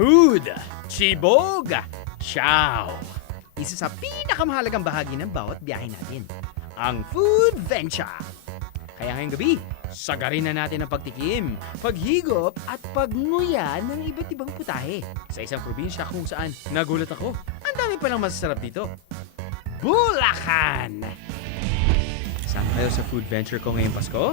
Food! Chibog! Chow! Isa sa pinakamahalagang bahagi ng bawat biyahe natin, ang food venture. Kaya ngayong gabi, sagarin na natin ang pagtikim, paghigop at pagnguya ng iba't ibang putahe sa isang probinsya kung saan nagulat ako. Ang dami palang masasarap dito. Bulacan! Sama kayo sa food venture ko ngayong Pasko?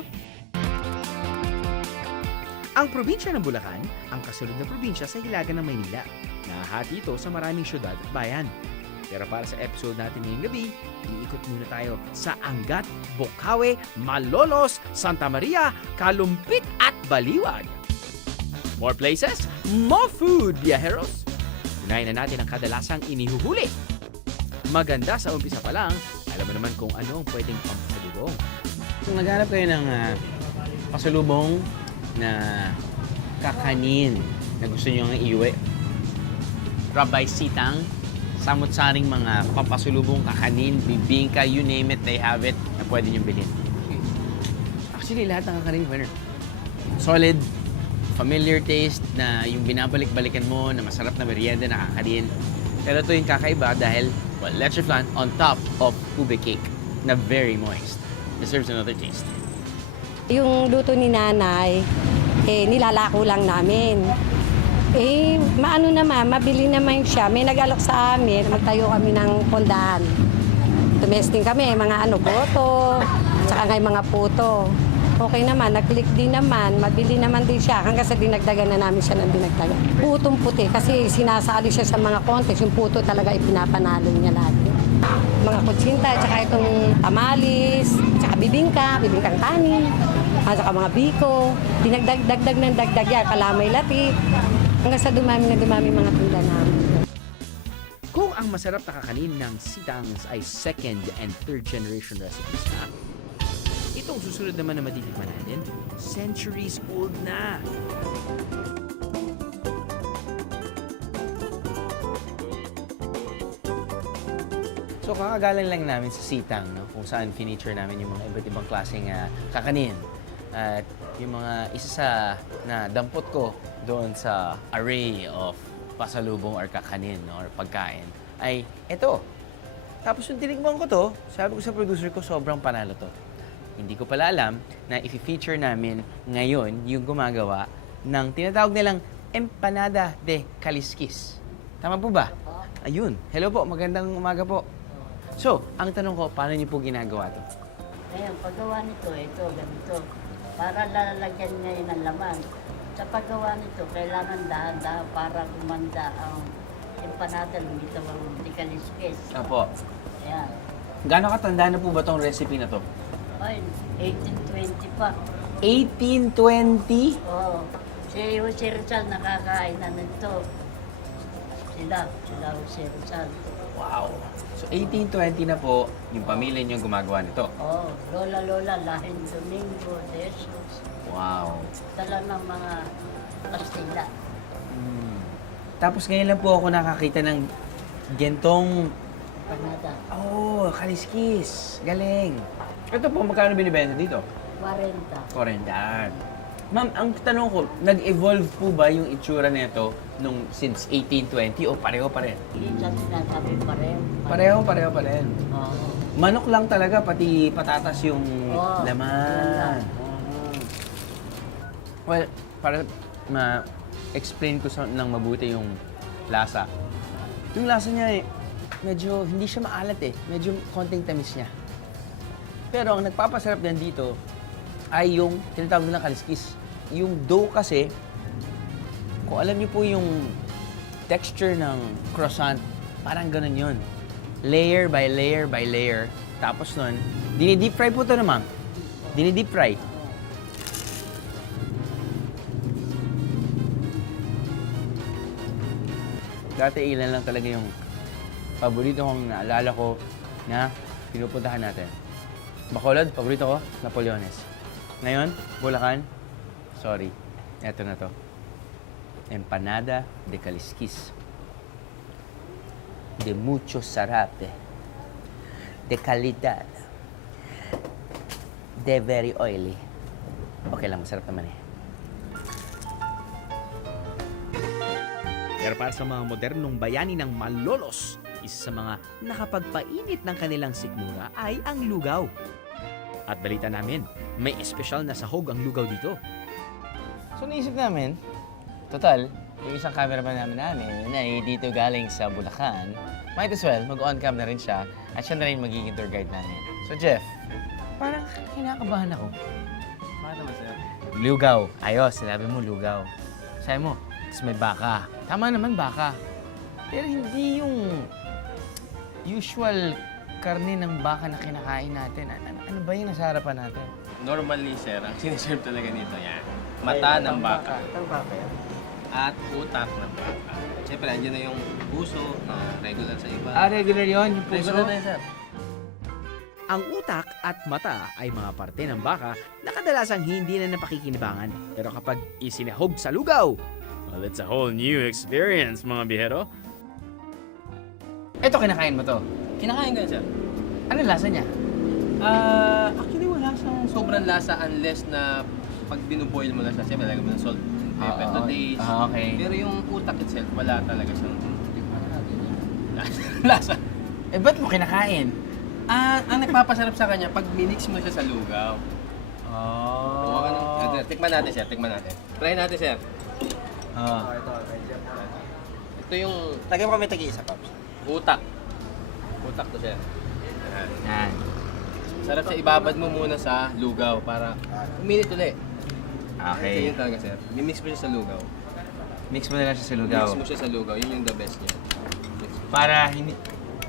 Ang probinsya ng Bulacan, ang kasunod na probinsya sa hilaga ng Maynila. Nahahati ito sa maraming syudad at bayan. Pero para sa episode natin ngayong gabi, iikot muna tayo sa Angat, Bocaue, Malolos, Santa Maria, Kalumpit at Baliwag. More places, more food, viajeros! Unahin na natin ang kadalasang inihuhuli. Maganda sa umpisa pa lang, alam mo naman kung ano ang pwedeng pampasalubong. Kung naghanap kayo ng pasalubong na kakanin na gusto nyo nga iuwi, rabay sitang, samot-saring mga papasalubong, kakanin, bibingka, you name it, they have it, na pwede nyo bilhin. Actually, lahat ng kakanin, winner. Solid, familiar taste na yung binabalik-balikan mo na masarap na merienda na kakanin. Pero ito yung kakaiba dahil, well, leche flan on top of ube cake na very moist. Deserves another taste. Yung luto ni nanay, nilalako lang namin. Maano naman, mabili naman siya. May nag-alok sa amin, magtayo kami ng pondahan. Tumesting kami, mga boto, tsaka ngay mga puto. Okay naman, nag-click din naman, mabili naman din siya. Hanggang sa dinagdagan na namin siya ng dinagdagan. Putong puti, kasi sinasali siya sa mga contest. Yung puto talaga ipinapanalo niya lagi. Mga kutsinta, tsaka itong tamalis, tsaka bibingkang kanin, at saka mga biko. Dinagdag ng dagdag yan, kalamay latik. Hanggang sa dumami mga tula namin. Kung ang masarap na kakanin ng sitangs ay second and third generation recipes na, itong susunod naman na matitikman natin, centuries old na. So kakagaling lang namin sa Sitang, no? Kung saan feature namin yung mga iba't ibang klaseng kakanin. At yung mga isa sa na dampot ko doon sa array of pasalubong or kakanin, no? Or pagkain ay ito. Tapos yung tinikman ko to, sabi ko sa producer ko, sobrang panalo to. Hindi ko pala alam na i-feature namin ngayon yung gumagawa ng tinatawag nilang empanada de kaliskis. Tama po ba? Ayun. Hello po, magandang umaga po. So, ang tanong ko, paano niyo po ginagawa to? Ngayon, paggawa nito, ito, ganito. Para lalagyan ngayon ng laman. Sa paggawa nito, kailangan dahan-dahan para gumanda ang empanada ng itawang tikaliskis. Opo. Ayan. Gaano katanda na po ba tong recipe na to? Ay, 1820 pa. 1820? Oo. Si Jose Rizal nakakain na nito. Sila Jose Rizal. Wow. So, 1820 na po, yung pamilya niyo gumagawa nito. Oo. Lola, Lahin Domingo, De Jesus. Wow. Dala ng mga Kastila. Tapos ngayon lang po ako nakakita ng gentong... Empanada. Oh, kaliskis. Galing. Ito po, magkano binibenta dito? 40. 40. Ma'am, ang tanong ko, nag-evolve po ba yung itsura nito nung since 1820 o pareho pa rin? Minsan sinasabi pareho. Pareho pa rin. Oo. Manok lang talaga, pati patatas yung Oo, yan laman. lang. Well, para ma-explain ko ng mabuti yung lasa. Yung lasa niya medyo hindi siya maalat Medyo konting tamis niya. Pero ang nagpapasarap din dito ay yung tinatawag nilang kaliskis. Yung dough kasi, kung alam niyo po yung texture ng croissant, parang ganun yun. Layer by layer by layer. Tapos nun, dini-deep fry po ito naman. Dini-deep fry. Dati ilan lang talaga yung paborito kong naalala ko na pinupuntahan natin. Bacolod, paborito ko, Napoleones. Ngayon, Bulacan, sorry, eto na to. Empanada de kaliskis. De mucho sarape. De calidad. De very oily. Okay lang, masarap naman Pero para sa mga modernong bayani ng Malolos, isa sa mga nakapagpainit ng kanilang sikmura ay ang lugaw. At balita namin, may espesyal na sahog ang lugaw dito. So naisip namin, total, yung isang cameraman namin ay dito galing sa Bulacan. Might as well, mag-on-cam na rin siya at siya na rin magiging tour guide namin. So Jeff, parang kinakabahan ako. Bakit naman, sir? Lugaw. Ayos, sinabi mo lugaw. Sabi mo, tapos may baka. Tama naman, baka. Pero hindi yung usual karne ng baka na kinakain natin. Ano ba yung nasa harapan natin? Normally, sir, ang siniserve talaga nito yan. Mata ng baka. At utak ng baka. Siyempre, andyan na yung puso na regular sa iba. Regular yun, yung puso. Regular na yun, sir. Ang utak at mata ay mga parte ng baka na kadalasang hindi na napakikinabangan. Pero kapag isinahog sa lugaw, well, it's a whole new experience, mga bihero. Ito, kinakain mo to. Kinakain ka, sir. Ano lasa niya? Actually, wala siyang sobrang lasa unless na pag binuboil mo na siya, siyempre, lagyan mo ng salt and pepper to taste. Okay. Pero yung utak itself, wala talaga siyang lasa. Eh, ba't mo kinakain? Ang nagpapasarap sa kanya, pag minix mo siya sa lugaw. Kuha ka ng... Tikman natin, sir. Tikman natin. Try natin, sir. Ito yung Lagyan mo kami tagi-isa, Pops. utak. Utak to, sir. Ayan. Yan. Sarap siya, ibabad mo muna sa lugaw para uminit ulit. Kasi Okay. yun talaga, sir. Mimix mo siya sa lugaw. Mix mo na lang siya sa lugaw. Mix mo siya sa lugaw. Yun yung the best niya.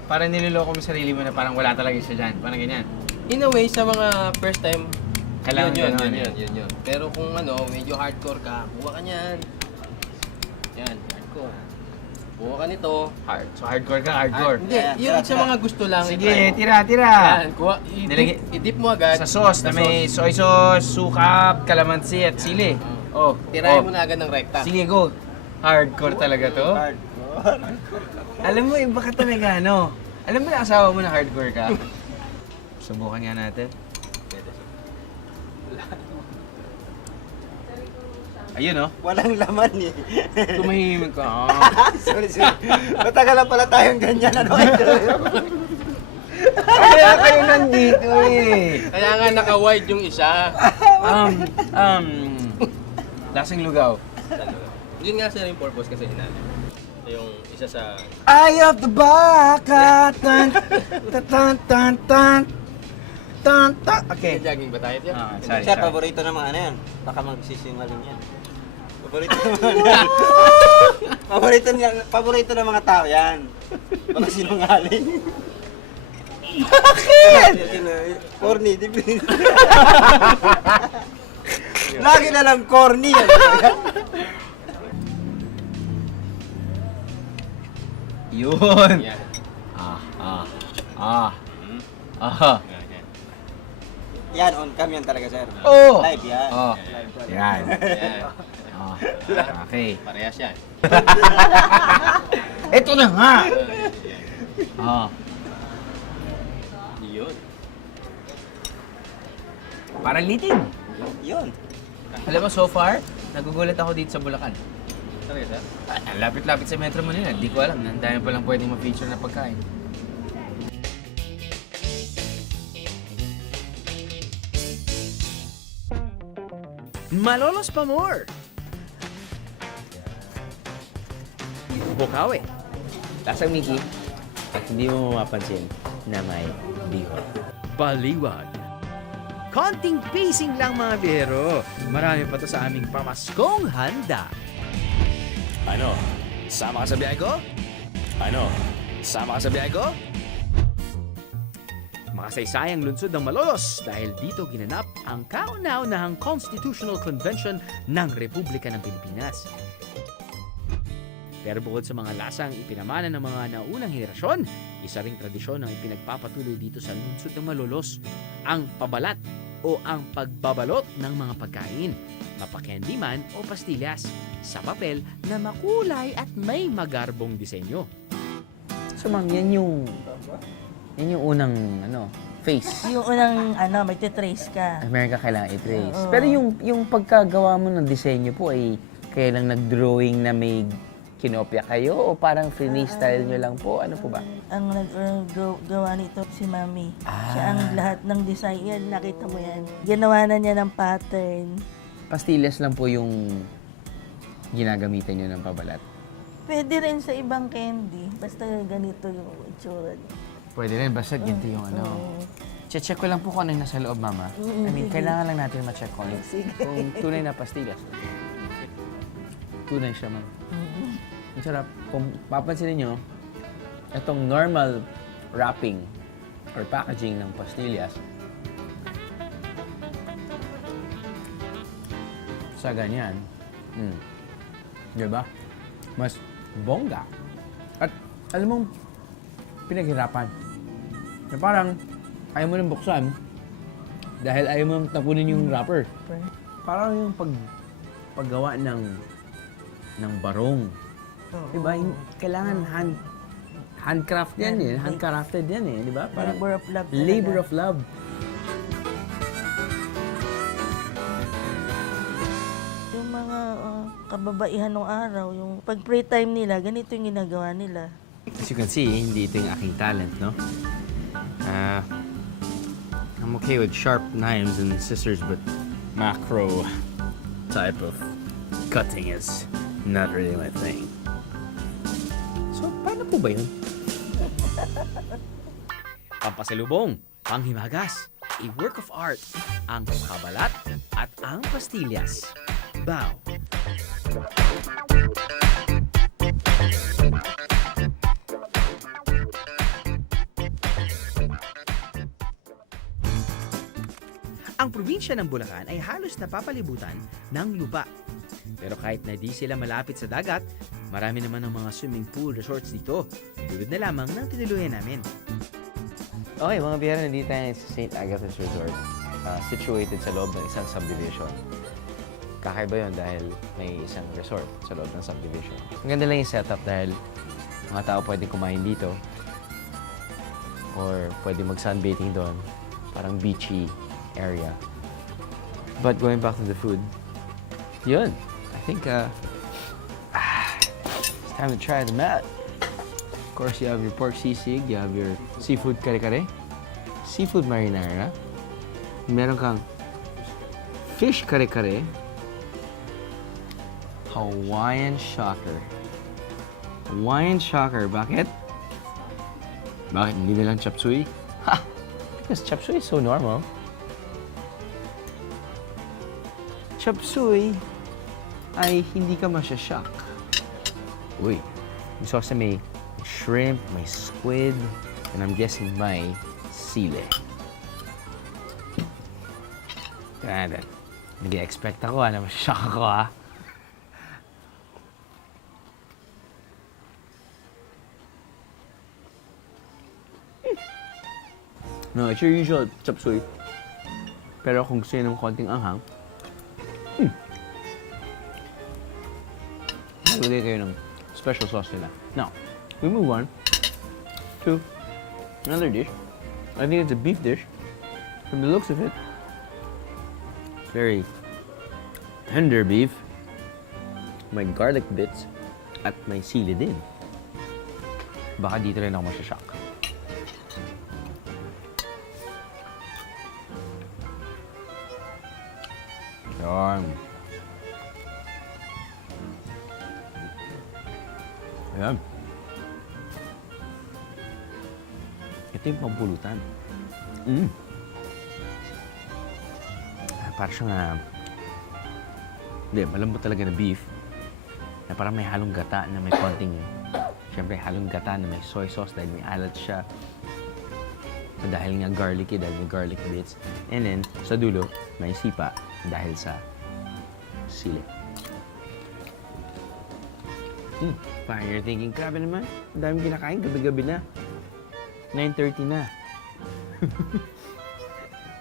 Para niloloko mo sarili mo na parang wala talaga siya dyan. Parang ganyan. In a way, sa mga first time, Kailangan yun, ganun, yun. Pero kung medyo hardcore ka, kuha ka niyan. Yan, hardcore. Kuha ka nito. So hardcore ka, hardcore. Hindi, yung sa mga gusto lang. Sige, tira. Yan, kuha, Nilagay- i-dip mo agad. Sa sauce na may soy sauce, sukap, kalamansi at sili. Oh, Tirahin mo na agad ng rekta. Sige, go. Hardcore talaga to. Alam mo, iba ka talaga, no? Alam mo na asawa mo na hardcore ka? Subukan nga natin. Ayun, no? Walang laman eh. Tumahimik ka. sorry. Matagal na pala tayong ganyan. Ano kayo? Kaya kayo nandito eh. Kaya nga naka-wide yung isa. Lasing lugaw. Yun nga sir yung purpose kasi natin. Yung isa sa... Eye of the baka. Tan, tan, tan, tan. Tan, tan. Okay. Jogging ba tayo? Sorry, Sir, sorry. paborito ng mga ano yan. Baka magsisingaling yan. Paborito ng mga ano yan. paborito ng mga tao yan. Baka sinungaling. Bakit? Corny, di ba? Lagi na lang corny yan. Yun. Yan. Aha. Yan. Yan, on cam yan talaga, sir. Oh. Live yan. Oh. Yan. Yan. Oh. Okay. Parehas yan. Ito na nga. Oh. Yun. Parang litin. Yun. Alam mo, so far, nagugulat ako dito sa Bulacan. Talaga sir? Ang lapit-lapit sa Metro Manila. Hindi ko alam. Ang dami palang pwedeng ma-feature na pagkain. Malolos pa more! Bukawi. Lasang Mickey. At hindi mo mapapansin na may bihon. Baliwag. Konting pacing lang mga bihero. Marami pa to sa aming pamaskong handa. Ano? Sama ka sa biyahe ko? Ano? Sama ka sa biyahe ko? Makasaysayang lungsod ng Malolos dahil dito ginanap ang kauna-unahang Constitutional Convention ng Republika ng Pilipinas. Pero bukod sa mga lasang ipinamana ng mga naunang henerasyon, isa ring tradisyon ang ipinagpapatuloy dito sa lungsod ng Malolos, ang pabalat o ang pagbabalot ng mga pagkain, mapakendi man o pastillas, sa papel na makulay at may magarbong disenyo. So ma'am, yan yung unang face. Yung unang magte-trace ka. America kailangan i-trace. Oo. Pero yung pagkagawa mo ng disenyo po ay kaya lang nag-drawing na may kinopya kayo o parang freestyle nyo lang po? Ano po ba? Ang nag-gawa nito si Mami. Siya ang lahat ng design. Yan, nakita mo yan. Ginawa na niya ng pattern. Pastillas lang po yung ginagamitan nyo ng pabalat. Pwede rin sa ibang candy. Basta ganito yung itsura niya. Pwede rin, basta ginto yung ano. Oo. Check ko lang po kung ano yung nasa loob, Mama. I mean, kailangan lang natin ma-check kung, Sige. kung tunay na pastillas. Tunay siya, Ma'am. Ang sarap. Kung papansinin nyo, itong normal wrapping or packaging ng pastillas, sa ganyan, diba? Mas bongga. At alam mong pinaghirapan. Na parang ayaw mo nang buksan dahil ayaw mo nang tapunin yung wrapper. Parang yung paggawa ng barong. Diba? Kailangan handcraft yan eh. Handcrafted yan eh. Diba? Parang Labor of love talaga. labor of love. Yung mga kababaihan ng araw, yung pag free time nila, ganito yung ginagawa nila. As you can see, hindi ito yung aking talent, no? I'm okay with sharp knives and scissors, but macro type of cutting is not really my thing. So, paano po ba yun? Pampasalubong, panghimagas, a work of art, ang kabalat at ang pastillas. Bow. Ang probinsya ng Bulacan ay halos napapalibutan ng lupa. Pero kahit na di sila malapit sa dagat, marami naman ng mga swimming pool resorts dito, tulad na lamang ng tinuluyan namin. Okay, mga biyera, nandito tayo sa St. Agatha's Resort, situated sa loob ng isang subdivision. Kakaiba yun dahil may isang resort sa loob ng subdivision. Ang ganda lang yung setup dahil mga tao pwedeng kumain dito or pwede mag-sunbathing doon. Parang beachy area. But going back to the food, yun. I think it's time to try them out. Of course, you have your pork sisig, you have your seafood kare-kare, seafood marinara, meron kang fish kare-kare, Hawaiian shocker. Hawaiian shocker, bakit? Bakit hindi nilang chop suey? Ha! Because chop suey is so normal. Chop suey ay hindi ka masya-shock. Uy, yung sauce may shrimp, may squid, and I'm guessing may sile. Grabe. Nag-expect ako na masya-shock ako ha. No, it's your usual chop suey. Pero kung gusto nyo ng konting anghang, nagbigay kayo ng special sauce nila. Now, we move on to another dish. I think it's a beef dish. From the looks of it, very tender beef. May garlic bits at may sili din. Baka dito rin ako masya-shock. Yan. Ayan. Ito yung pampulutan. Parang siyang, hindi, malambot talaga na beef. Na parang may halong gata na may konting, siyempre halong gata na may soy sauce dahil may alat siya. Dahil nga garlicky, dahil may garlic bits. And then, sa dulo, may sipa dahil sa sili. Parang you're thinking, grabe naman, ang daming kinakain, gabi-gabi na. 9:30 na.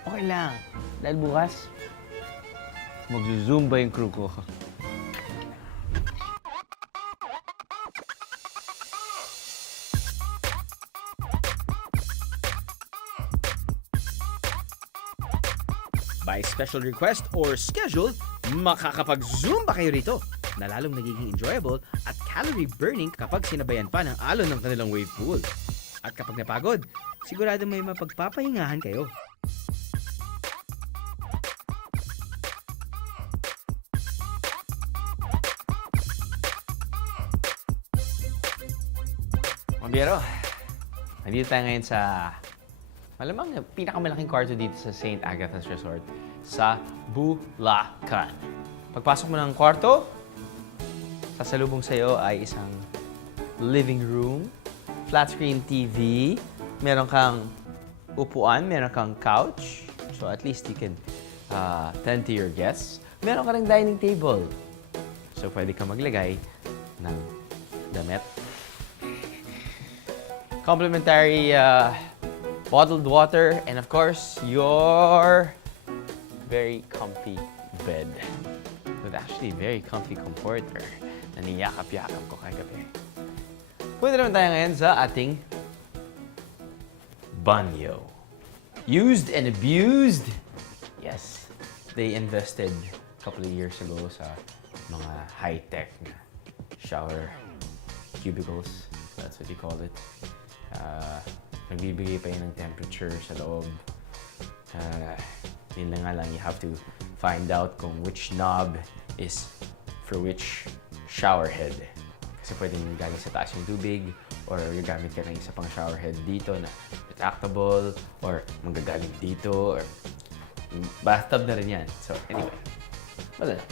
Okay lang, dahil bukas, magzo-zumba yung crew ko. By special request or schedule, makakapag-Zumba kayo rito na lalong nagiging enjoyable at calorie burning kapag sinabayan pa ng alon ng kanilang wave pool. At kapag napagod, sigurado may mapagpapahingahan kayo. Mabiyero, nandito tayo ngayon sa malamang pinakamalaking kwarto dito sa St. Agatha's Resort sa Bulacan. Pagpasok mo ng kwarto, sasalubong sa'yo ay isang living room, flat screen TV, meron kang upuan, meron kang couch, so at least you can tend to your guests. Meron ka ring dining table, so pwede ka maglagay ng damit. Complimentary bottled water, and of course, your very comfy bed. With actually very comfy comforter na niyakap-yakap ko kagabi. Pwede naman tayo ngayon sa ating banyo. Used and abused? Yes. They invested a couple of years ago sa mga high-tech na shower cubicles. That's what you call it. Nagbibigay pa yun ng temperature sa loob. Yun lang nga lang, you have to find out kung which knob is for which shower head. Kasi pwedeng galing sa taas yung tubig, or yung gamit ka ng isa pang shower head dito na retractable, or manggagaling dito, or bathtub na rin yan. So anyway, wala na.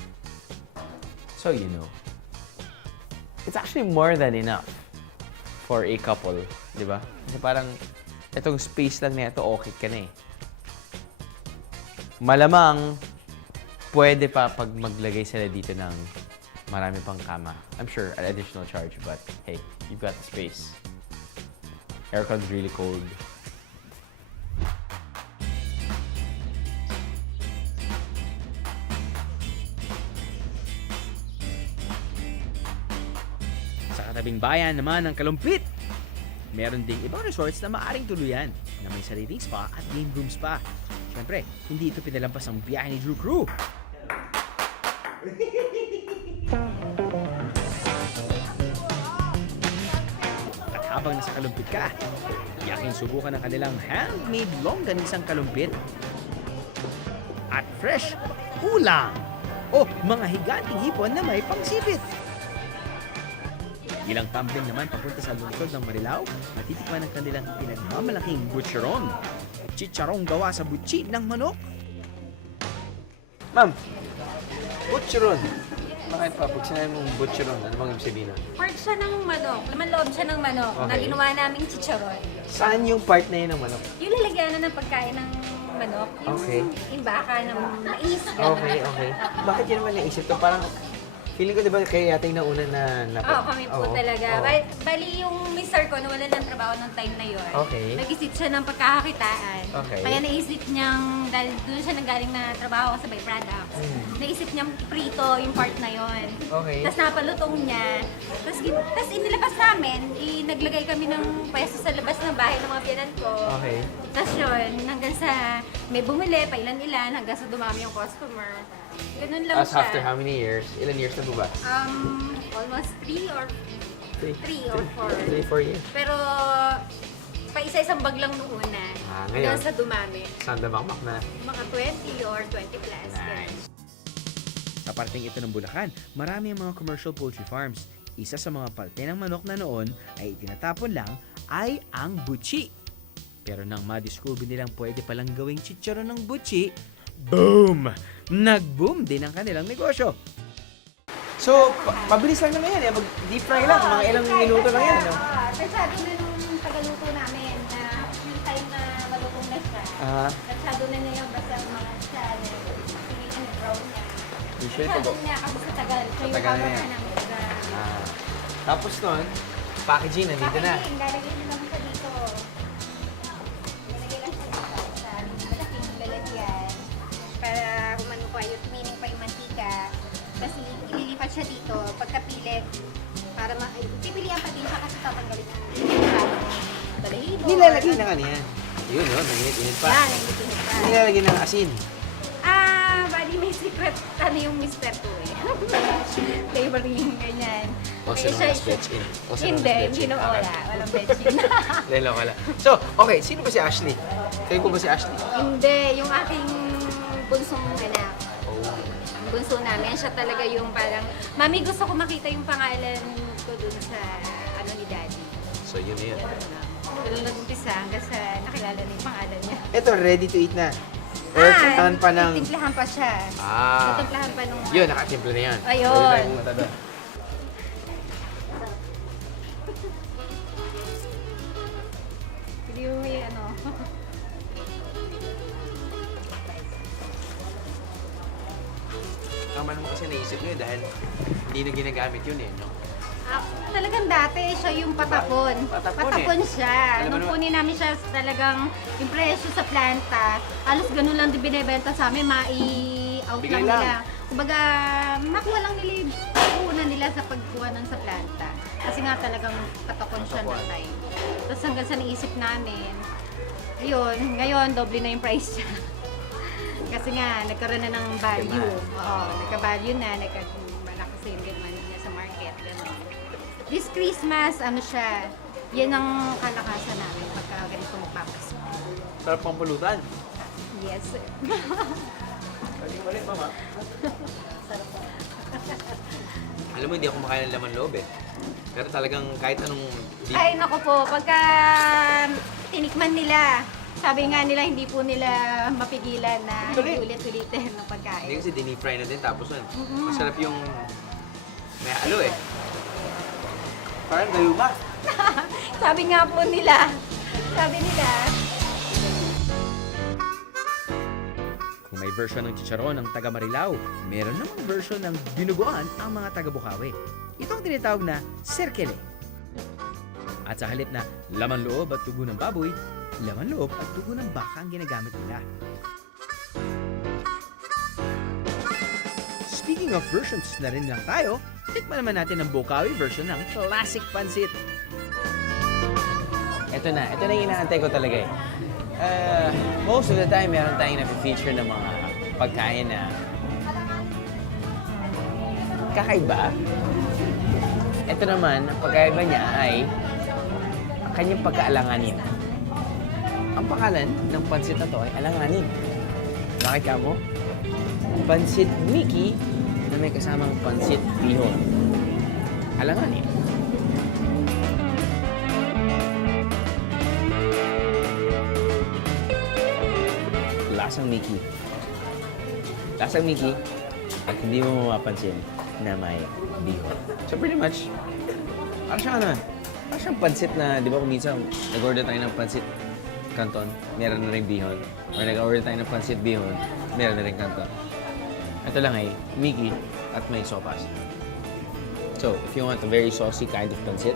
So you know, it's actually more than enough for a couple, di ba? Kasi parang itong space lang na ito, okay ka na eh. Malamang, pwede pa pag maglagay sila dito ng marami pang kama. I'm sure an additional charge, but hey, you've got the space. Aircon's really cold. Sa katabing bayan naman ng Kalumpit, meron ding ibang resorts na maaring tuluyan na may sariling spa at game rooms pa. Siyempre, hindi ito pinalampas ang biyahe ni Drew Crew. At habang nasa Kalumpit ka, yakin subukan ang kanilang handmade longganisang kalumpit. At fresh ulang o mga higanting hipon na may pangsipit. Ilang tumbling naman papunta sa lungsod ng Marilao, matitikman ang kanilang pinagmamalaking butcheron. Chicharong gawa sa butchi ng manok. Ma'am, butcheron. Bakit pa? Pag sinabi mong butcheron, ano bang ibig sabihin nun? Part siya ng manok. Laman loob siya ng manok na Okay. ginawa naming chicharon. Saan yung part na yun ng manok? Yung lalagyanan ng pagkain ng manok, yung Okay. imbaka ng mais. Ganun. Okay, okay. Bakit yun naman naisip to? Parang, feeling ko diba kayo yata yung nauna na... Oo, kami po Oo, talaga. oo. Bali yung mister ko, nawalan ng trabaho ng time na yun. Okay. Nag-isip siya ng pagkakakitaan. Okay. Kaya naisip niyang, dahil doon siya nanggaling na trabaho sa byproducts, naisip niyang prito yung part na yun. Okay. Tapos napalutong niya. Tapos inilabas namin, naglagay kami ng pwesto sa labas ng bahay ng mga biyanan ko. Okay. Tapos yun, hanggang sa may bumili, pailan-ilan, hanggang sa dumami yung customer. Ganun lang As siya. after how many years? Ilan years na po ba? Almost 3 or 3 or 3, 4 years. Pero pa isa-isang bag lang noong una. Ngayon? Hanggang sa dumami. Sanda bakmak na. Mga 20 or 20 plus. ganun. Sa parting ito ng Bulacan, marami ang mga commercial poultry farms. Isa sa mga parte ng manok na noon ay itinatapon lang ay ang butchi. Pero nang madiscover nilang pwede palang gawing chicharon ng butchi, boom! Nag-boom din ang kanilang negosyo. So, mabilis lang naman yan. Mag-deep fry lang. Mga ilang minuto lang yan. No? Tasyado na nung tagaluto namin na yung time na malutong na siya. Tasyado na niya yung basta mga siya. Tingin niya, brown niya. Usually, Tasyado pag- niya kasi sa tagal. So yung tagal na cover yan. na namin. Tapos nun, packaging, nandito na. Packaging, lalagay niyo lang siya dito. Lalagay lang siya dito sa malaking lalagyan. Para humano pa yung meaning pa yung mantika. Kasi ililipat siya dito pagkapilit. Para pipilian pa din siya kasi tatanggalin ang balahibo. Nilalagay na kanina. Yun, no? Nanginit-init pa. Yan, ang litinit pa. Nilalagay ng asin. Bali may secret, ano yung mister ko eh. Flavoring, ganyan. O, Eh, sino siya- mas betch in? O, sino mas Hindi, betch hindi in? na wala. Walang betching. Lelo ka lang. So, okay, sino ba si Ashley? Kayo po ba si Ashley? Hindi, yung aking bunsong anak. Oh. Ang bunso namin, siya talaga yung parang, Mami, gusto ko makita yung pangalan ko dun sa, ano ni Daddy. So, yun na yun. Doon nag-umpisa hanggang sa nakilala na yung pangalan niya. Ito, ready to eat na. Or kailangan pa ng... Timplahan pa siya. Ah. Natimplahan pa nung... Yun, nakatimpla na yan. Ayun. Pwede tayong pumunta doon. Hindi mo may ano. Tama naman kasi naisip ko yun dahil hindi na ginagamit yun eh, no? Talagang dati siya yung patapon. Patapon eh. Siya. Alam mo Nung naman- kunin namin siya talagang yung presyo sa planta, halos ganun lang din binibenta sa amin, mai-out Bigay lang lang. nila. Kumbaga, makuha lang nila yung una nila sa pagkuha nun sa planta. Kasi nga talagang patapon siya ng time. Tapos hanggang sa naisip namin, ayun, ngayon doble na yung price niya. Kasi nga, nagkaroon na ng value. Oo, nagka-value na, malakas yung demand niya sa market. Ganun. This Christmas, ano siya, yan ang kalakasan namin pagka ganito magpapasko. Sarap pang pulutan. Yes, sir. Ulit, mama. Alam mo, hindi ako makain ng laman loob eh. Pero talagang kahit anong... Ay, naku po, pagka tinikman nila, sabi nga nila, hindi po nila mapigilan na hindi ulit-ulitin ng pagkain. Hindi kasi dinip-fry na din tapos nun. Masarap yung... May halo eh. Parang gayuma. Sabi nga po nila, sabi nila, Kung may version ng chicharon ng taga Marilao, meron namang version ng dinuguan ang mga taga Bukawi. Ito ang tinatawag na serkele. At sa halip na laman loob at tugo ng baboy, laman loob at tugo ng baka ang ginagamit nila. Speaking of versions na rin lang tayo, tikman naman natin ang Bukawi version ng classic pansit. Ito na yung inaantay ko talaga eh. Most of the time, meron tayong na-feature ng mga pagkain na kakaiba. Ito naman, ang pagkaiba niya ay ang kanyang pagkaalanganin. Ang pangalan ng pansit na to ay alanganin. Bakit ka mo? Pansit Mickey na may kasamang pansit bihon. Alanganin. Lasang Mickey. Lasang Mickey at hindi mo mapapansin na may bihon. So pretty much, parang siyang ano, parang siyang pansit na, di ba kung minsan nag-order tayo ng pansit canton, meron na rin bihon. Or nag-order tayo ng pansit bihon, meron na rin canton. Ito lang ay Mickey at may sopas. So, if you want a very saucy kind of pansit,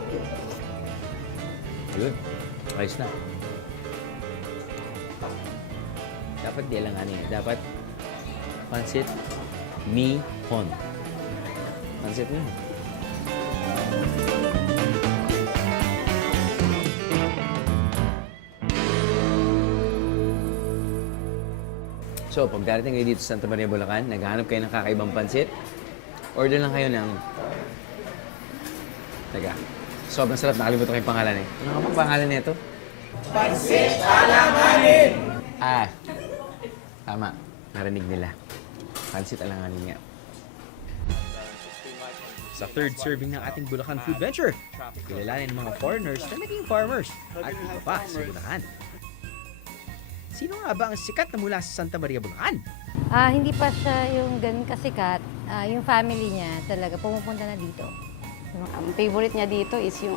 yun, ayos na. Dapat di alanganin. Dapat pansit mihon. Pansit mihon. So, pag darating kayo dito sa Santa Maria, Bulacan, naghahanap kayo ng kakaibang pansit, order lang kayo ng... Teka, sobrang sarap. Nakalimutan ko yung pangalan eh. Ano nga pang pangalan nito? Pansit Alanganin! Ah, tama. Narinig nila. Pansit Alanganin nga. Sa third serving ng ating Bulacan Food Venture, kilalanin ang mga foreigners na naging farmers at iba pa sa Bulacan. Sino nga ba ang sikat na mula sa Santa Maria, Bulacan? Hindi pa siya yung ganun kasikat. Yung family niya talaga pumupunta na dito. Ang favorite niya dito is yung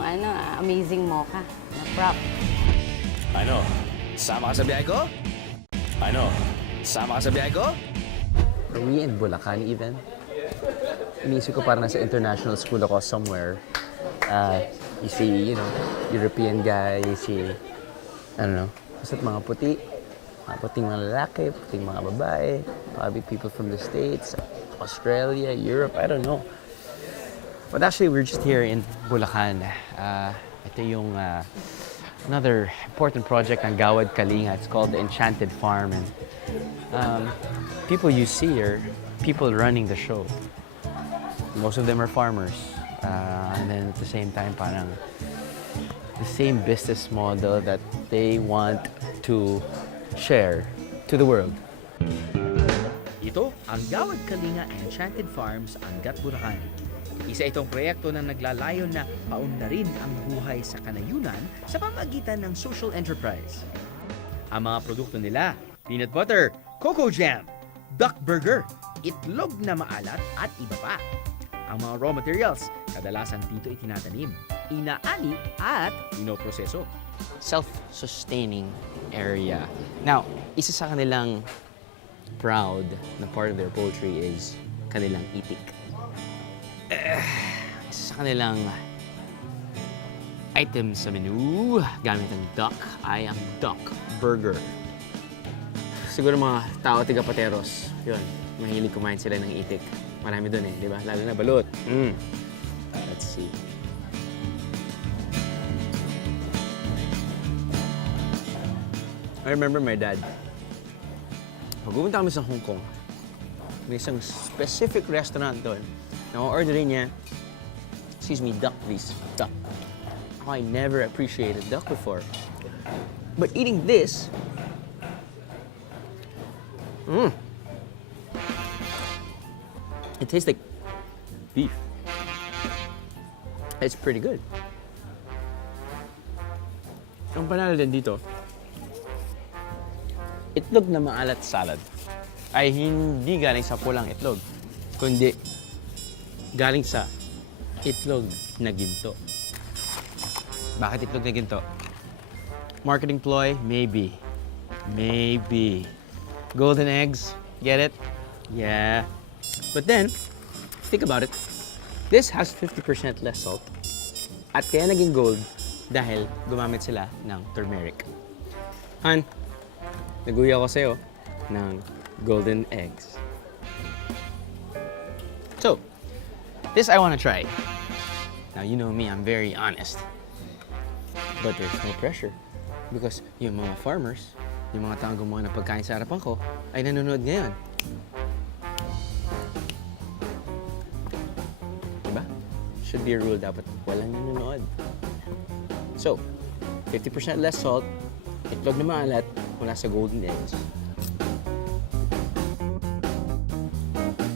amazing mocha na prop. Ano? Sama ka sa biyahe ko? Ano? Sama ka sa biyahe ko? Are we in Bulacan even? Inisip ko parang nasa international school ako somewhere. You see, you know, European guy, you see, I don't know, basta't mga puti. Mga puting mga lalaki, puting mga babae, probably people from the States, Australia, Europe, I don't know. But actually, we're just here in Bulacan. Ito yung another important project ng Gawad Kalinga. It's called the Enchanted Farm. And people you see are people running the show. Most of them are farmers. And then at the same time, parang the same business model that they want to share to the world. Ito ang Gawad Kalinga Enchanted Farms, Angat, Bulacan. Isa itong proyekto na naglalayon na paunlarin ang buhay sa kanayunan sa pamamagitan ng social enterprise. Ang mga produkto nila, peanut butter, cocoa jam, duck burger, itlog na maalat at iba pa. Ang mga raw materials, kadalasan dito itinatanim, inaani at pinoproseso. Self-sustaining area. Now, isa sa kanilang proud na part of their poultry is kanilang itik. Isa sa kanilang item sa menu gamit ang duck ay ang duck burger. Siguro mga tao tiga-pateros, yun, mahilig kumain sila ng itik. Marami doon di ba? Lalo na balut. Let's see. I remember my dad. Pag pumunta kami sa Hong Kong, may isang specific restaurant doon. Na-orderin niya, excuse me, duck please, duck. I never appreciated duck before. But eating this, it tastes like beef. It's pretty good. Ang panalo din dito, itlog na maalat salad ay hindi galing sa pulang itlog, kundi galing sa itlog na ginto. Bakit itlog na ginto? Marketing ploy? Maybe. Maybe. Golden eggs? Get it? Yeah. But then, think about it. This has 50% less salt. At kaya naging gold dahil gumamit sila ng turmeric. Han, naguya ko sa'yo ng golden eggs. So, this I want to try. Now, you know me, I'm very honest. But there's no pressure. Because yung mga farmers, yung mga taong gumawa ng pagkain sa harapan ko, ay nanonood ngayon. Diba? Should be a rule dapat walang nanonood. So, 50% less salt, itlog na maalat, mula sa golden eggs.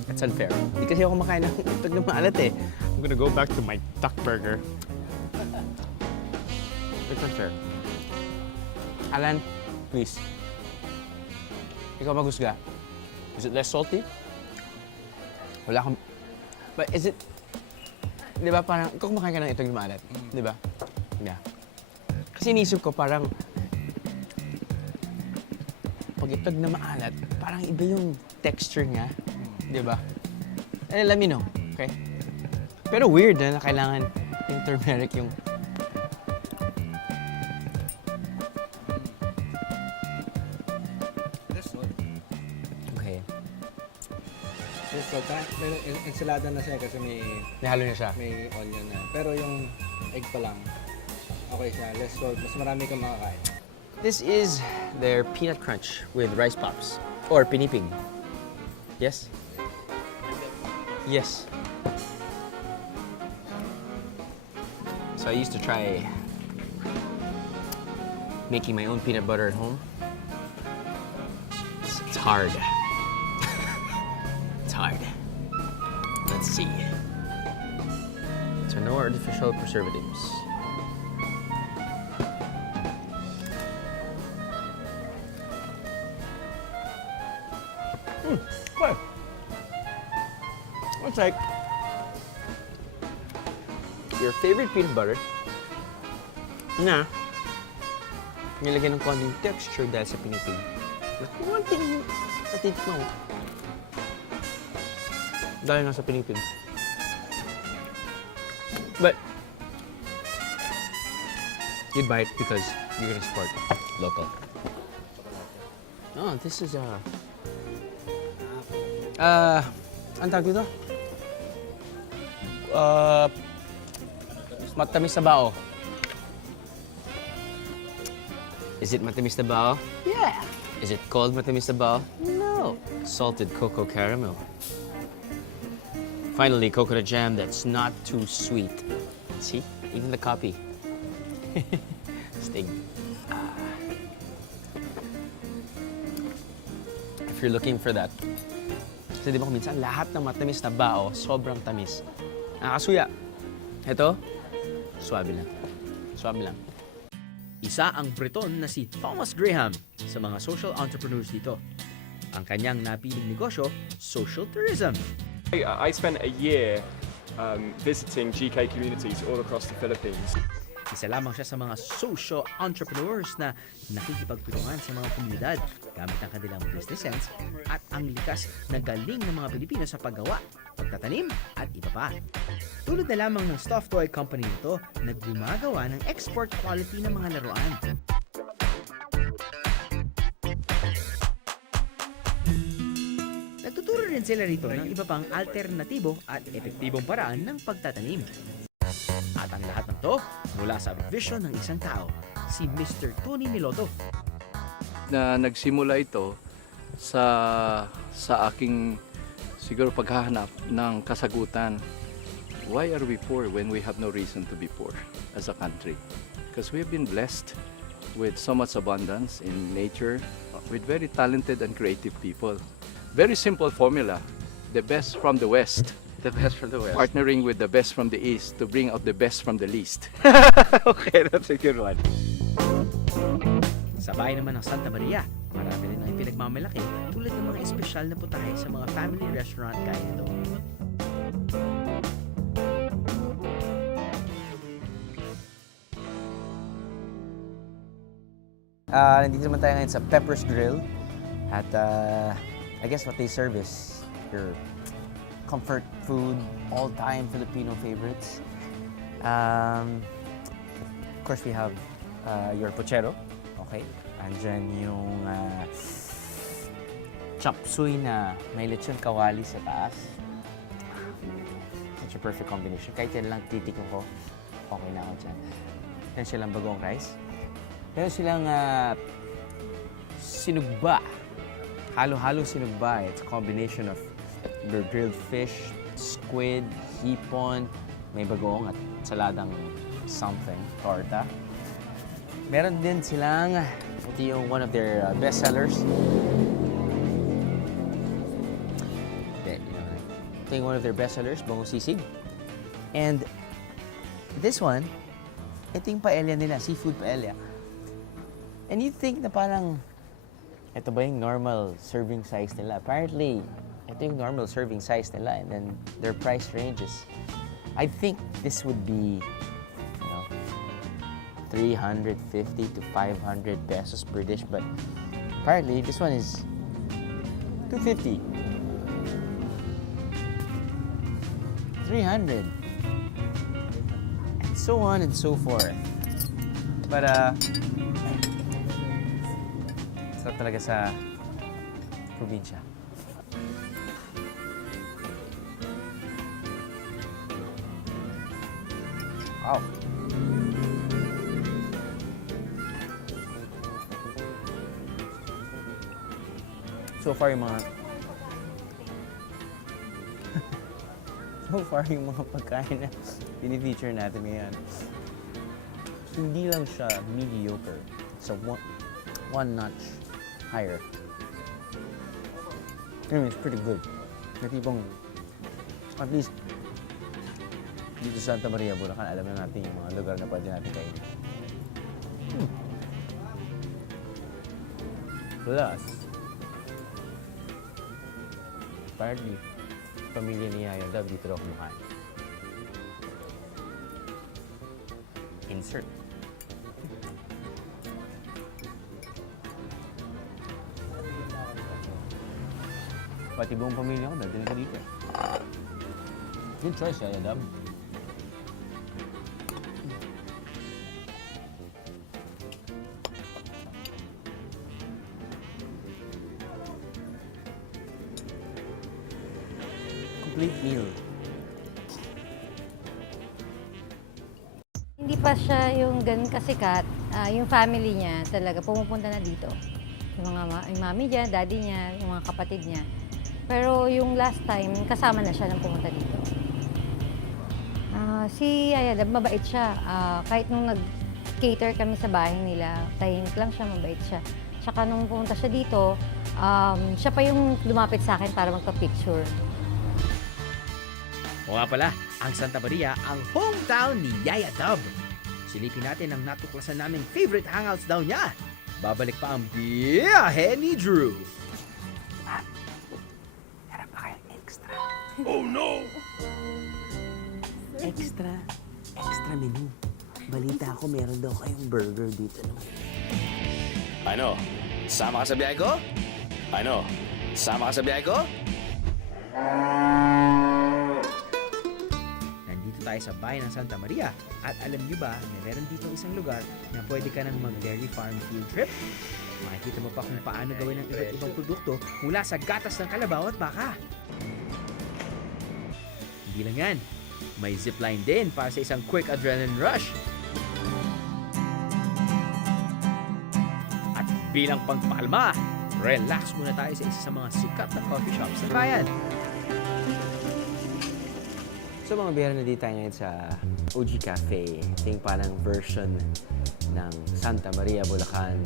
That's unfair. Hindi kasi ako kumakain ng itlog na maalat eh. I'm gonna go back to my duck burger. It's unfair. Alan, please. Ikaw maghusga. Is it less salty? Wala akong... But is it... Di ba parang... Ikaw kumakain ka ng itlog na maalat. Di ba? Yeah. Kasi inisip ko parang... Pag itlog na maalat, parang iba yung texture niya. Di ba? And let me know, okay? Pero weird na kailangan yung turmeric yung... Okay. So, pero ensalada na siya kasi may Nahalo niya siya. onion na. Pero yung egg pa lang, okay siya. Less salt. Mas marami kang makakain. This is their peanut crunch with rice pops. Or pinipig. Yes? Yes. So I used to try making my own peanut butter at home. It's hard. It's hard. Let's see. So no artificial preservatives. Okay. It's like your favorite peanut butter na nilagyan ng konting texture dahil sa pinipig. One thing yung natitikman mo dahil nga sa pinipig. But you'd buy it because you're gonna support local. Oh, this is ang tawag dito? Matamis sa bao. Is it matamis na bao? Yeah. Is it cold matamis na bao? No. Salted cocoa caramel. Finally, coconut jam that's not too sweet. See? Even the copy. Stig. If you're looking for that. Kasi di ba kung minsan lahat ng matamis na bao, sobrang tamis. Nakakasuya. Ito, swabe lang. Swabe lang. Isa ang Breton na si Thomas Graham sa mga social entrepreneurs dito. Ang kanyang napiling negosyo, social tourism. I spent a year visiting GK communities all across the Philippines. Isa lamang siya sa mga social entrepreneurs na nakikipagtulungan sa mga komunidad gamit ang kanilang business sense at ang likas na galing ng mga Pilipino sa paggawa, pagtatanim at iba pa. Tulad na lamang ng stuffed toy company nito na gumagawa ng export quality ng mga laruan. Nagtuturo rin sila rito ng iba pang alternatibo at epektibong paraan ng pagtatanim. At ang lahat ng to mula sa vision ng isang tao, si Mr. Tony Miloto. Na nagsimula ito sa aking siguro paghahanap ng kasagutan. Why are we poor when we have no reason to be poor as a country? Because we have been blessed with so much abundance in nature, with very talented and creative people. Very simple formula, the best from the West. The best from the West. Partnering with the best from the East to bring out the best from the least. Okay, that's a good one. Sa bayan naman ng Santa Maria, marami rin ang pinagmamalaki tulad ng mga espesyal na putahe sa mga family restaurant gaya nito. Nandito naman tayo ngayon sa Pepper's Grill. At I guess what they serve is your comfort food, all-time Filipino favorites. Of course, we have your puchero. Okay. Andyan yung chop suey na may lechon kawali sa taas. Such a perfect combination. Kahit yan lang titikon ko, okay na ako dyan. Meron silang bagong rice. Meron silang sinugba. Halo-halo sinugba. It's a combination of your grilled fish, squid, hipon, may bagoong at saladang something, torta. Meron din silang, ito yung one of their best sellers. Ito yung one of their best sellers, bango sisig. And this one, ito yung paella nila, seafood paella. And you think na parang, ito ba yung normal serving size nila? Apparently, ito yung normal serving size nila, and then their price ranges. I think this would be, 350 to 500 pesos per dish, but apparently this one is 250. 300. And so on and so forth. But sarap talaga sa probinsya. Wow. So far yung mga pagkain na pinifeature natin ngayon, hindi lang siya mediocre. It's a one notch higher. I mean, it's pretty good. Na tipong, at least, dito sa Santa Maria, Bulacan, alam na natin yung mga lugar na pwede natin kainin. Plus, apparently, pamilya ni Yaya Dab dito daw kumakain. Insert. Pati buong pamilya ko, dahil ka dito. Good choice, Yaya Dab. Complete meal. Hindi po pa siya yung ganun kasikat, yung family niya talaga pumupunta na dito. Yung mami niya, daddy niya, yung mga kapatid niya. Pero yung last time, kasama na siya nang pumunta dito. Si Yaya Dab, mabait siya. Kahit nung nag-cater kami sa bahay nila, tahimik lang siya, mabait siya. Tsaka nung pumunta siya dito, siya pa yung lumapit sa akin para magpa-picture. O nga pala, ang Santa Maria ang hometown ni Yaya Dab. Silipin natin ang natuklasan naming favorite hangouts daw niya. Babalik pa ang biyahe ni Drew. Harap pa kayong extra. Oh no! Extra menu. Balita ko meron daw kayong burger dito, no? Ano? Sama ka sa biyahe ko? Ano? Sama ka sa biyahe ko? Nandito tayo sa bayan ng Santa Maria at alam niyo ba na meron dito isang lugar na pwede ka nang mag-dairy farm field trip? Makikita mo pa kung paano gawin ang iba't ibang produkto mula sa gatas ng kalabaw at baka. Hindi lang yan. May zipline din para sa isang quick adrenaline rush. At bilang pangpalma, relax muna tayo sa isa sa mga sikat na coffee shops sa bayan. So mga biyara na dito tayo ngayon sa OG Cafe. Ito yung parang version ng Santa Maria, Bulacan,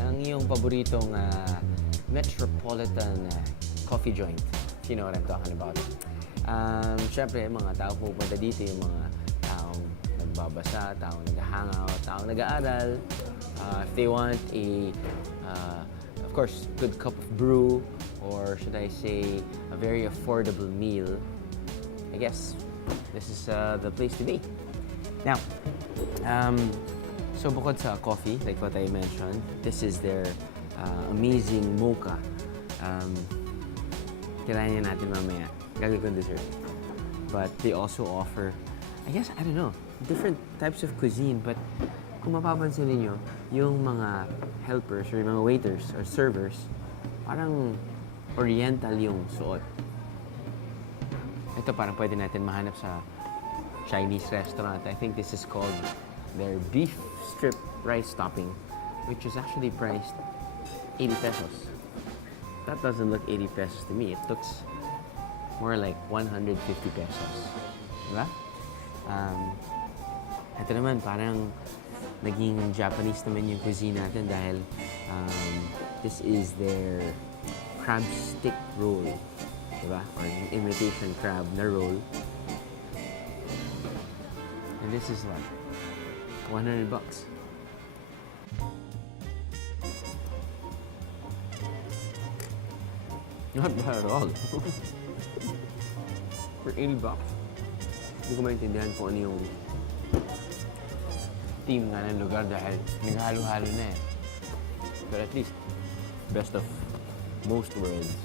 ng iyong paboritong metropolitan coffee joint. You know what I'm talking about. Siyempre, mga tao pupunta dito, yung mga taong nagbabasa, taong nag-hangout, taong nag-aaral. If they want of course, good cup of brew, or should I say, a very affordable meal, I guess this is the place to be. Now, so bukod sa coffee, like what I mentioned, this is their amazing mocha. Kirayan natin mamaya. Gagawin kong dessert. But they also offer, I guess, I don't know, different types of cuisine. But kung mapapansin niyo, yung mga helpers or yung mga waiters or servers, parang oriental yung suot. Ito parang pwede natin mahanap sa Chinese restaurant. I think this is called their beef strip rice topping, which is actually priced 80 pesos. That doesn't look 80 pesos to me. It looks more like 150 pesos. Diba? Ito naman, parang naging Japanese naman yung cuisine natin dahil this is their crab stick roll. Diba? Or yung imitation crab na roll. And this is like $100. Not bad at all. For $80. Hindi ko maintindihan kung ano yung theme nga ng lugar dahil naghalo-halo na eh. But at least, best of most worlds.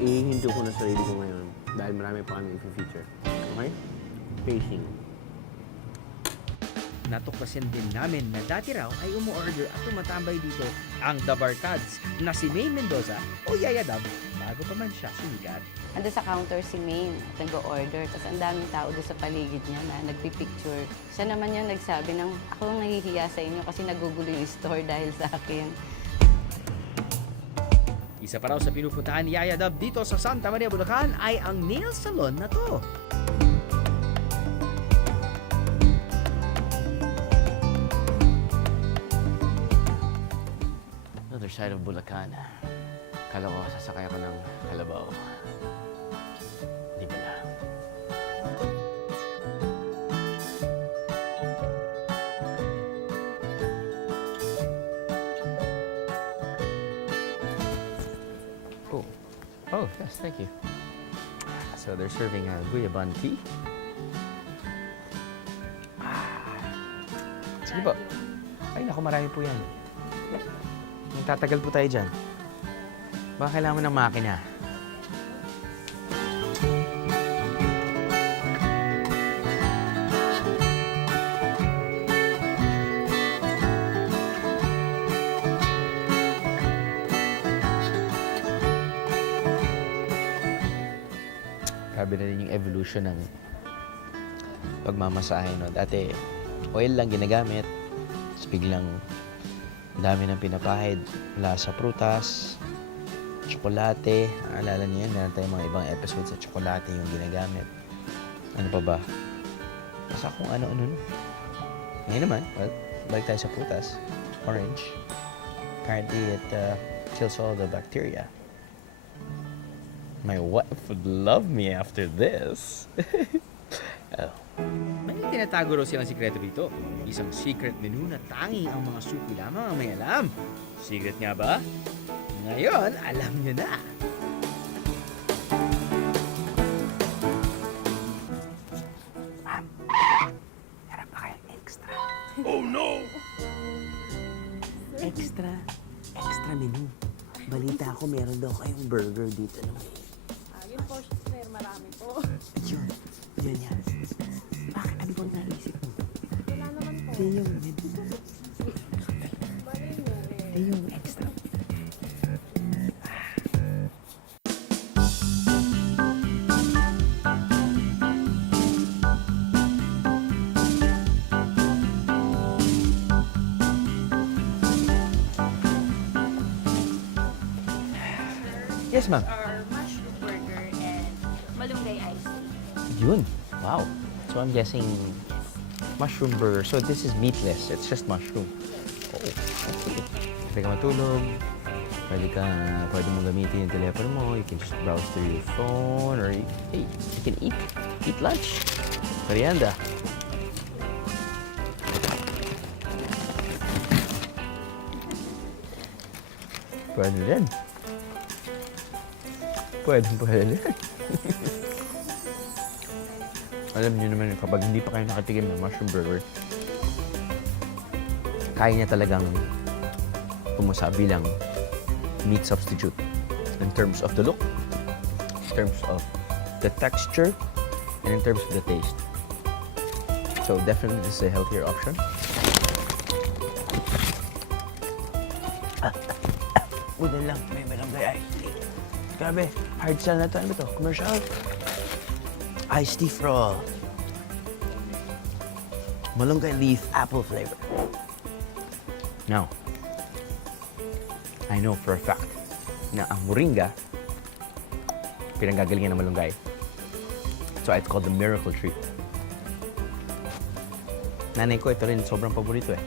Ihinto ko na sarili ko ngayon dahil marami pa kami i-feature. Okay? Pacing. Natuklasan din namin na dati raw ay umu-order at tumatambay dito ang The Barkads na si May Mendoza o Yaya Dab bago pa man siya sumikat. Ando sa counter si Maine at nag-order. Tapos ang daming tao doon sa paligid niya na nagpipicture. Siya naman yung nagsabi ng ako ang nahihiya sa inyo kasi nagugulo yung store dahil sa akin. Isa pa raw sa pinupuntahan ni Yaya Dab dito sa Santa Maria, Bulacan ay ang nail salon na to. Another side of Bulacan. Kala ko sasakay ako ng kalabaw. Di pala. Oh, yes, thank you. So they're serving Guyaban tea. Sige po. Ay, naku, marami po yan. Tatagal po tayo dyan. Baka kailangan mo ng makina. Grabe na rin yung evolution ng pagmamasahe, no? Dati, oil lang ginagamit. Tapos biglang ang dami ng pinapahid mula sa prutas, tsokolate. Alala niyo yan, meron tayong mga ibang episodes sa tsokolate yung ginagamit. Ano pa ba? Basta kung ano-ano. Ngayon naman, well, balik tayo sa prutas. Orange. Apparently, it kills all the bacteria. My wife would love me after this. Oh. May tinatago raw silang sikreto dito. Isang secret menu na tanging ang mga suki lamang ang may alam. Secret nga ba? Ngayon, alam nyo na. Harap pa kayo extra. Oh no! Extra menu. Balita ko meron daw kayong burger dito naman. Yun po, sir, marami po. Yun yan. Bakit? Ano bang naisip mo? Wala naman po. Yung extra. Yes, ma'am. Our mushroom burger and malunggay iced tea. Yun. Wow. So I'm guessing mushroom burger. So this is meatless. It's just mushroom. Oh, okay. Pwede ka matulog. Pwede mong gamitin yung telepono mo. You can just browse through your phone or hey, you can eat lunch. Merienda. Pwede rin. Pwede rin. Alam niyo naman, kapag hindi pa kayo nakatikim ng mushroom burger, kaya niya talagang pumusa bilang meat substitute in terms of the look, in terms of the texture, and in terms of the taste. So definitely this is a healthier option. Budan lang, may malunggay iced tea. Grabe, hard sell na to. Ano to? Commercial? Iced tea for malunggay leaf apple flavor. Now, I know for a fact na ang moringa pinanggagalingan ng malunggay. So it's called the miracle tree. Nanay ko, ito rin sobrang paborito eh.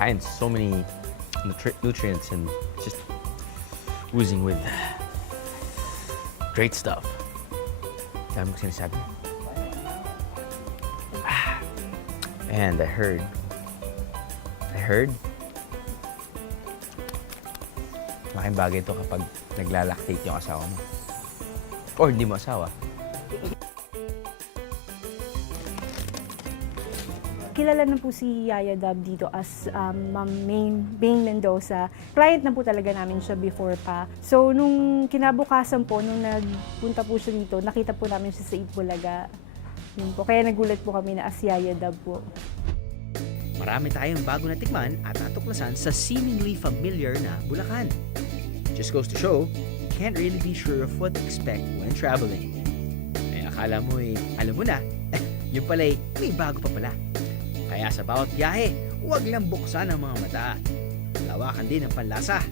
And so many nutrients and just oozing with great stuff. Dami ko sinasabi. And I heard, malaking bagay ito kapag naglalactate yung asawa mo. Or hindi mo asawa. Kilala na po si Yaya Dab dito as Ma'am Bing Mendoza. Client na po talaga namin siya before pa. So, nung kinabukasan po, nung nagpunta po siya dito, nakita po namin siya sa Itbulaga. Yun po. Kaya nagulat po kami na as Yaya Dab po. Marami tayong bago na tikman at natuklasan sa seemingly familiar na Bulacan. Just goes to show, you can't really be sure of what to expect when traveling. May akala mo alam mo na, yung pala'y may bago pa pala. Kaya sa bawat biyahe, huwag lang buksan ang mga mata. Lawakan din ang panlasa